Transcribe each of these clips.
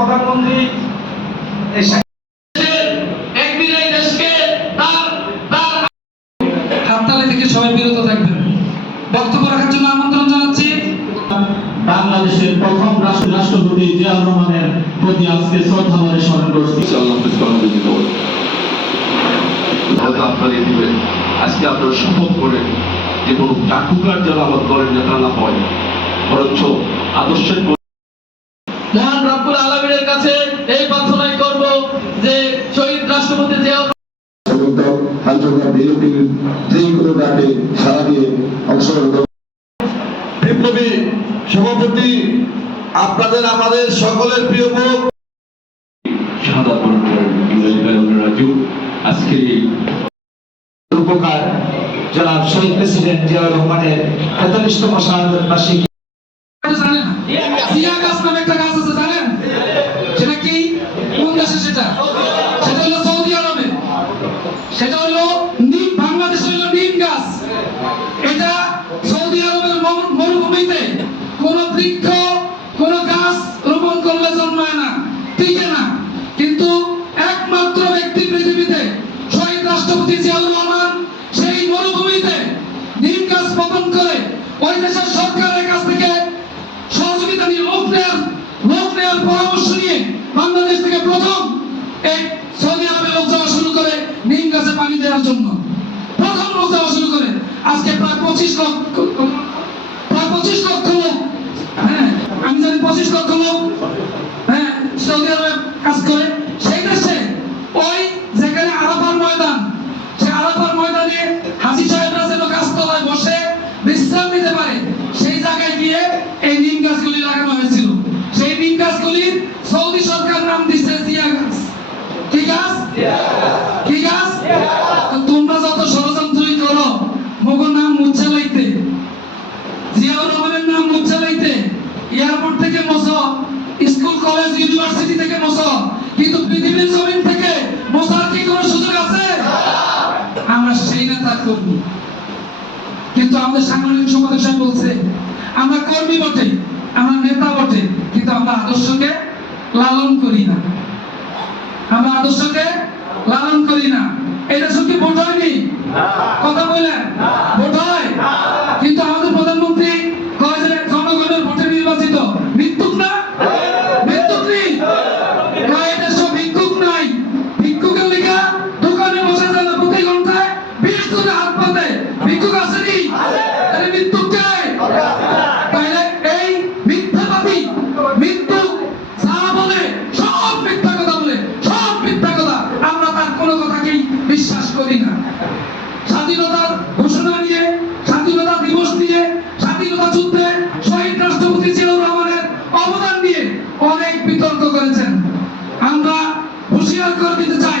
প্রধানমন্ত্রী এই শা- একদিন এই দেশকে তার তার হাততালি থেকে সবাই বিরত থাকবেন। বক্তব্য রাখার জন্য আমন্ত্রণ জানাচ্ছি। বাংলাদেশের প্রথম রাষ্ট্র- রাষ্ট্রপতি জিয়াউর রহমানের প্রতি আজকে শ্রদ্ধা ভরে স্মরণ করছি। আপনারা দিবেন আজকে আপনারা শপথ করেন যে কোনো চাটুকার যেন আমার দলের নেতা না হয় বরঞ্চ আদর্শের মহান রব্বুল আলমীর কাছে এই প্রার্থনাই করব যে শহীদ রাষ্ট্রপতি বিপ্লবী সভাপতি আপনাদের আমাদের সকলের প্রিয় মুখ আজকে উপকার জনাব শহীদ প্রেসিডেন্ট রহমানের তেতাল্লিশতম বার্ষিকী। একটা সেটা কি কোন দেশে সেটা? সেটা হলো সৌদি আরবে। সেটা হলো নিম, বাংলাদেশের হলো নিম গাছ। এটা সৌদি আরবের মরু- মরুভূমিতে কোন বৃক্ষ, কোন গাছ রোপণ করলে জন্মায় না, টিকে না কিন্তু একমাত্র ব্যক্তি পৃথিবীতে শহীদ রাষ্ট্রপতি জিয়াউর রহমান সেই মরুভূমিতে নিম গাছ বপন করে ওই দেশের সরকারের কাছ থেকে সহযোগিতা নিয়ে লোক নেয়ার লোক নেয়ার পরামর্শ নিয়ে বাংলাদেশ থেকে প্রথম এই সৌদি আরবে লোক যাওয়া শুরু করে নিম গাছে পানি দেওয়ার জন্য। প্রথম লোক যাওয়া শুরু করে। আজকে প্রায় পঁচিশ লক্ষ, প্রায় পঁচিশ লক্ষ লোক। হ্যাঁ আমি জানি পঁচিশ লক্ষ লোক হ্যাঁ সৌদি আরবে কাজ করে। সেই দেশে ওই যেখানে আরাফার ময়দান সেই আরাফার ময়দানে হাজি সাহেবরা যেন গাছতলায় বসে বিশ্রাম নিতে পারে সেই জায়গায় গিয়ে এই নিম গাছগুলি লাগানো হয়েছিল সেই নিম গাছগুলির সৌদি সরকার নাম দিচ্ছে জিয়া গাছ কি গাছ কি গাছ তো তোমরা যত ষড়যন্ত্রই করো মগর নাম মুছে লাইতে জিয়াউর রহমানের নাম মুছে লাইতে এয়ারপোর্ট থেকে মশো স্কুল কলেজ ইউনিভার্সিটি থেকে মশো কিন্তু পৃথিবীর জমিন থেকে মশার কি কোনো সুযোগ আছে আমরা নেতা কর্মী। কিন্তু আমাদের সাংগঠনিক সম্পাদক সাহেব বলছে আমরা কর্মী বটে আমরা নেতা বটে কিন্তু আমরা আদর্শকে লালন করি না। আমরা আদর্শকে লালন করি না। এটা সত্যি ভোট হয়নি? কথা বললেন? বিতর্ক করেছেন। আমরা হুঁশিয়ার করে দিতে চাই।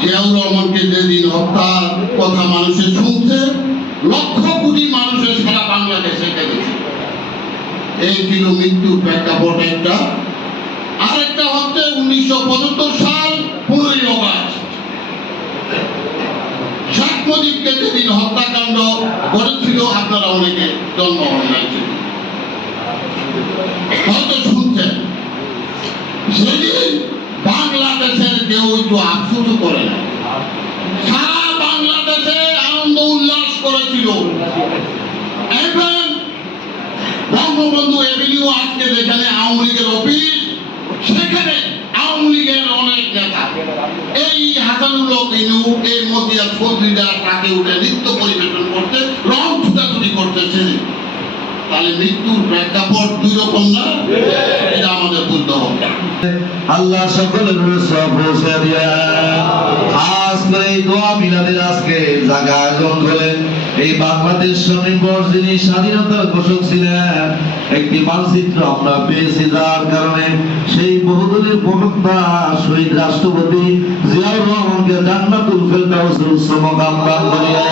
জিয়াউর রহমানকে যেদিন হত্যার কথা মানুষে শুনছে, লক্ষ কোটি মানুষের সারা বাংলাদেশে কেঁদেছে এই ছিল মৃত্যুর প্রেক্ষাপট একটা। আরেকটা হচ্ছে উনিশশো পঁচাত্তর সাল পনেরোই অগাস্ট। শেখ মুজিবকে যেদিন হত্যাকাণ্ড করেছিল, আপনারা অনেকে জন্মগ্রহণ হয়েছিল হয়তো শুনছেন? সেদিন কেউ একটু আফসোস করে না। সারা বাংলাদেশে আনন্দ উল্লাস করেছিল। বঙ্গবন্ধু এভিনিউ আজকে যেখানে আওয়ামী লীগের অফিস, সেখানে আওয়ামী লীগের অনেক নেতা। এই হাসানুল হক ইনু এই মতিয়া চৌধুরীরা তাকে উঠে নৃত্য পরিবেশন করতে, রং ছুটাছুটি করতেছে তাহলে মৃত্যুর প্রেক্ষাপট দুই রকম না? এটা আমাদের বুঝতে হবে। আল্লাহ সকলের পৌঁছে দিয়া। খাস করে এই দোয়া মিলাদের আজকে জায়গা আয়োজন করলেন এই বাংলাদেশ যিনি স্বাধীনতার ঘোষক ছিলেন একটি মানচিত্র আমরা পেয়েছি যার কারণে সেই বহুদলীয় প্রবক্তা শহীদ রাষ্ট্রপতি জিয়াউর রহমানকে জান্নাতুল ফেরদাউসের উচ্চ মকাম দান করিয়া।